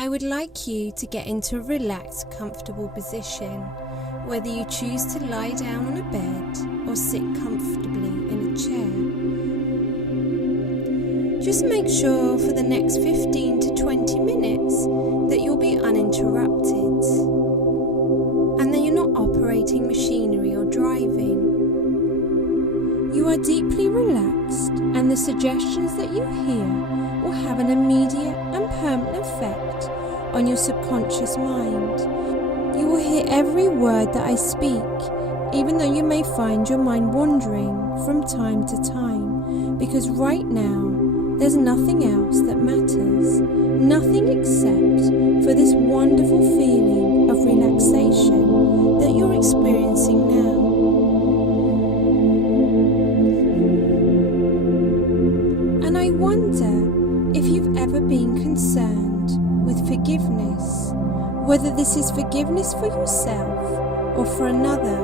I would like you to get into a relaxed, comfortable position, whether you choose to lie down on a bed or sit comfortably in a chair. Just make sure for the next 15 to 20 minutes that you'll be uninterrupted and that you're not operating machinery or driving. You are deeply relaxed, and the suggestions that you hear will have an immediate and permanent effect on your subconscious mind. You will hear every word that I speak, even though you may find your mind wandering from time to time, because right now there's nothing else that matters, nothing except for this wonderful feeling of relaxation that you're experiencing now. And I wonder if you've ever been concerned with forgiveness, whether this is forgiveness for yourself or for another.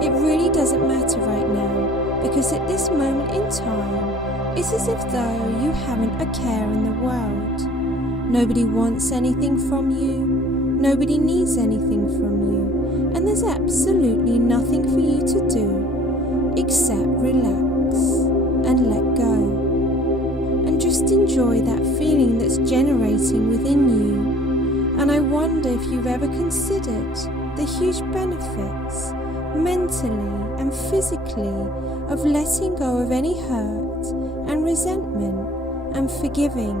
It really doesn't matter right now, because at this moment in time, it's as if though you haven't a care in the world. Nobody wants anything from you, nobody needs anything from you, and there's absolutely nothing for you to do except relax and let go. And just enjoy that feeling that's generating within you. And I wonder if you've ever considered the huge benefits, mentally and physically, of letting go of any hurt and resentment and forgiving.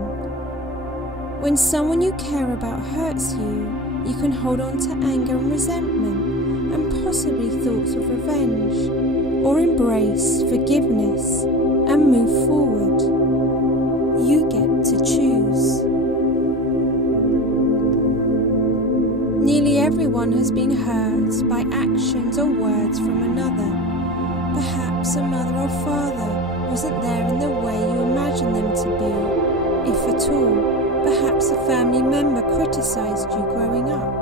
When someone you care about hurts you, you can hold on to anger and resentment and possibly thoughts of revenge, or embrace forgiveness and move forward. You get to choose. Nearly everyone has been hurt by actions or words from another. Perhaps a mother or father wasn't there in the way you imagined them to be, if at all. Perhaps a family member criticized you growing up,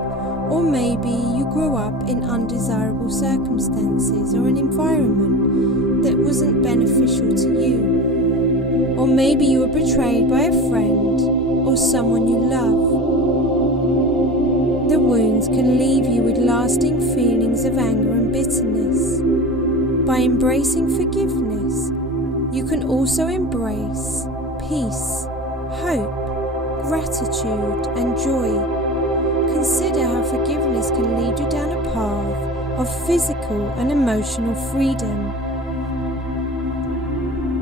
or maybe you grew up in undesirable circumstances or an environment that wasn't beneficial to you. Or maybe you were betrayed by a friend or someone you love. The wounds can leave you with lasting feelings of anger and bitterness. By embracing forgiveness, you can also embrace peace, hope, gratitude and joy. Consider how forgiveness can lead you down a path of physical and emotional freedom.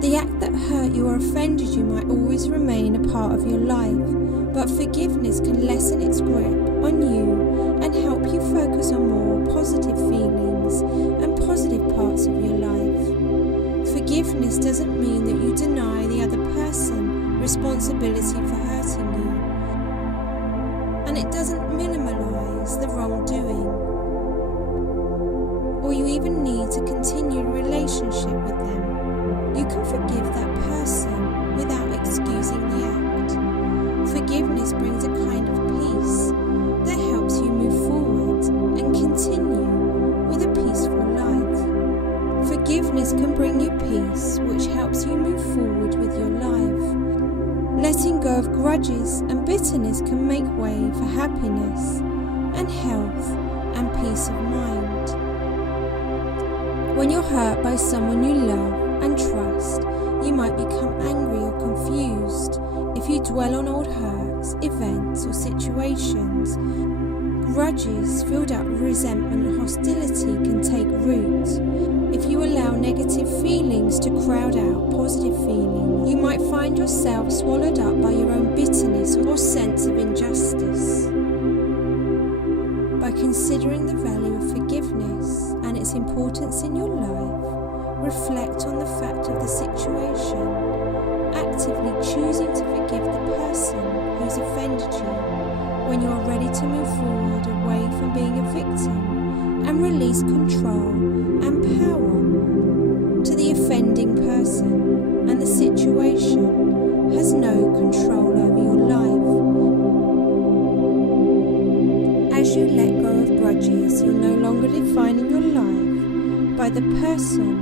The act that hurt you or offended you might always remain a part of your life, but forgiveness can lessen its grip on you and help you focus on more positive feelings and positive parts of your life. Forgiveness doesn't mean that you deny the other person responsibility for hurting you, and it doesn't minimize the wrongdoing, or you even need to continue a relationship with them. You can forgive that person without excusing the act. Forgiveness brings a kind of peace that helps you move forward and continue with a peaceful life. Forgiveness can bring you peace, which helps you move forward with your life. Letting go of grudges and bitterness can make way for happiness and health and peace of mind. When you're hurt by someone you love and trust, you might become angry or confused. If you dwell on old hurts, events or situations, grudges filled up with resentment and hostility can take root. If you allow negative feelings to crowd out positive feelings, you might find yourself swallowed up by your own bitterness or sense of injustice. By considering the value of forgiveness and its importance in your life, reflect on the fact of the situation, actively choosing to forgive the person who's offended you when you are ready to move forward away from being a victim and release control and power to the offending person, and the situation has no control over your life. As you let go of grudges, you're no longer defining your life by the person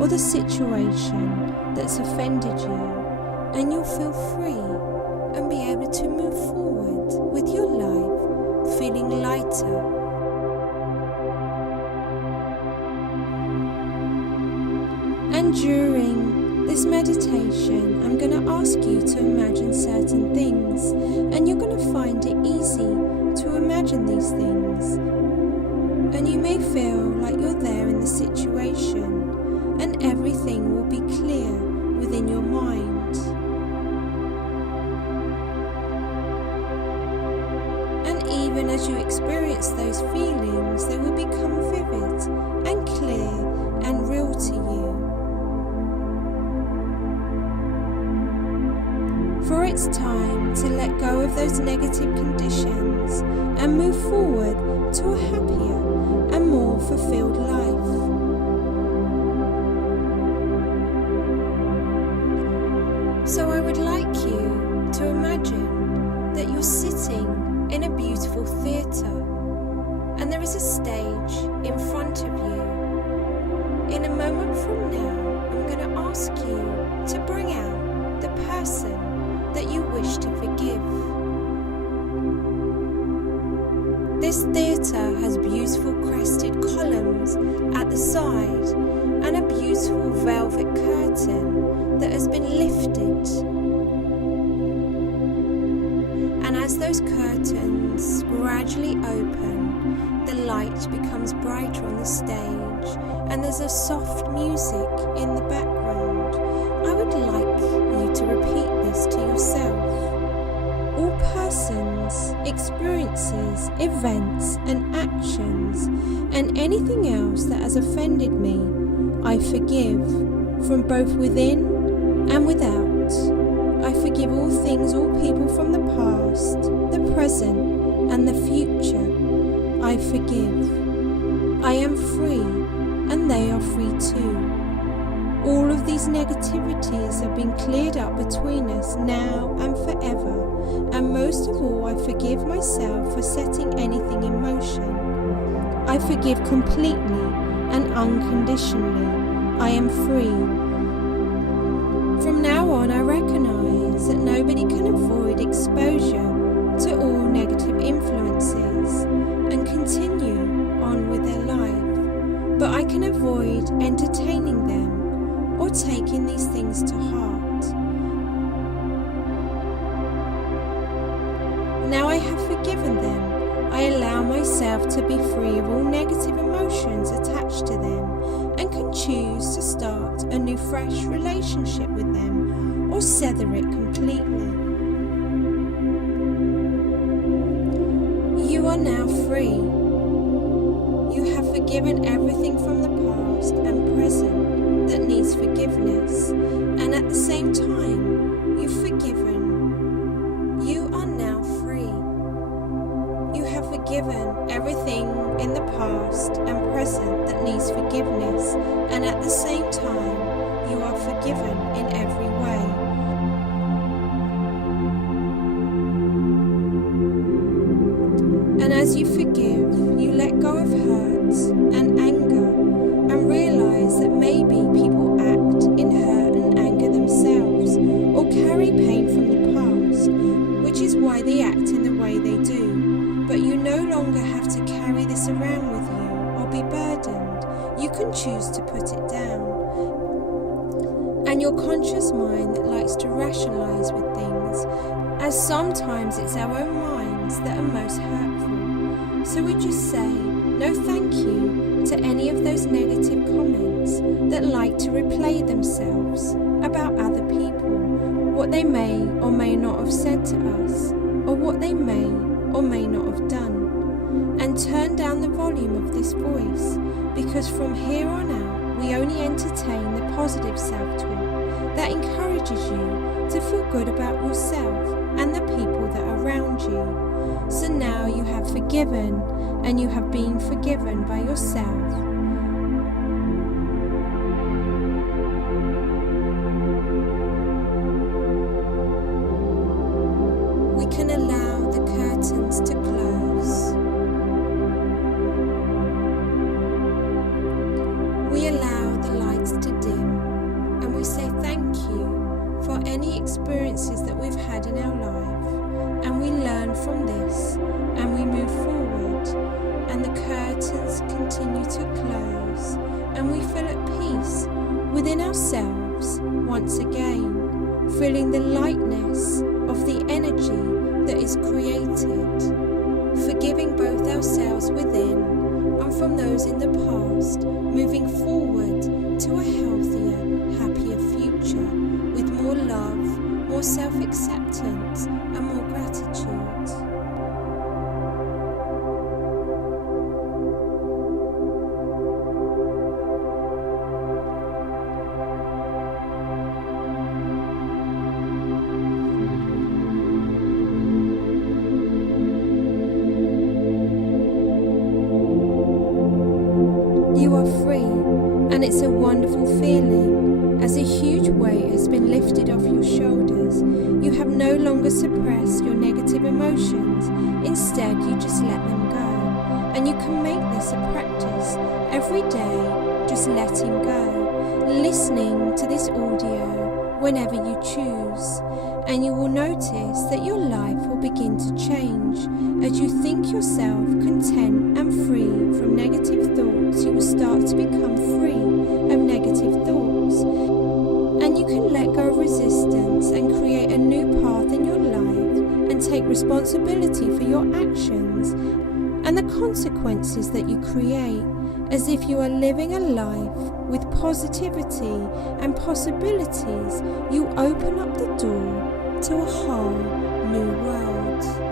or the situation that's offended you, and you'll feel free and be able to move forward with your feeling lighter. And during this meditation, I'm going to ask you to imagine certain things, and you're going to find it easy to imagine these things. And you may feel like you're there in the situation, and everything will be clear within your mind. And even as you experience those feelings, they will become vivid and clear and real to you. For it's time to let go of those negative conditions and move forward to a happier and more fulfilled life. So I would like you to imagine that you're sitting in a beautiful theatre, and there is a stage in front of you. In a moment from now, I'm going to ask you to bring out the person that you wish to forgive. This theatre has beautiful crested columns at the side and a beautiful velvet curtain that has been lifted. And as those curtains gradually open, the light becomes brighter on the stage and there's a soft music in the background. I would like you to repeat this to yourself. All persons, experiences, events and actions and anything else that has offended me, I forgive from both within and without. I forgive all things, all people from the past, the present and the future. I forgive. I am free and they are free too. All of these negativities have been cleared up between us now and forever. And most of all, I forgive myself for setting anything in motion. I forgive completely and unconditionally. I am free. From now on, I recognize that nobody can avoid exposure to all negative influences and continue on with their life. But I can avoid entertaining them or taking these things to heart. Now I have forgiven them. I allow myself to be free of all negative emotions attached to them and can choose to start a new fresh relationship with them or sever it completely. You are now free. You have forgiven everything from the past and present that needs forgiveness, and at the same time, you've forgiven. You are now free. You have forgiven everything in the past and present that needs forgiveness, and at the same time, you are forgiven in every way. And as you forgive, you let go of hurt and anger and realize that maybe people act in hurt and anger themselves or carry pain from the past, which is why they act in the way they do. But you no longer have to carry this around with you or be burdened. You can choose to put it down. And your conscious mind that likes to rationalize with things, as sometimes it's our own minds that are most hurtful. So we just say no thank you to any of those negative comments that like to replay themselves about other people, what they may or may not have said to us, or what they may or may not have done. And turn down the volume of this voice, because from here on out we only entertain the positive self-talk that encourages you to feel good about yourself and the people that are around you. So now you have forgiven and you have been forgiven by yourself. We can allow the curtains to close. We allow the lights to dim, and we say thank you for any experiences that we've had in our life, and we learn from this and we move forward peace within ourselves once again, feeling the lightness of the energy that is created, forgiving both ourselves within and from those in the past, moving forward to a healthier, happier future with more love, more self-acceptance and more gratitude. You are free, and it's a wonderful feeling, as a huge weight has been lifted off your shoulders. You have no longer suppressed your negative emotions. Instead, you just let them go. And you can make this a practice every day, just letting go, listening to this audio whenever you choose. And you will notice that your life will begin to change. As you think yourself content and free from negative thoughts, you will start to become free of negative thoughts. And you can let go of resistance and create a new path in your life and take responsibility for your actions and the consequences that you create, as if you are living a life with positivity and possibilities. You open up the door to a whole new world.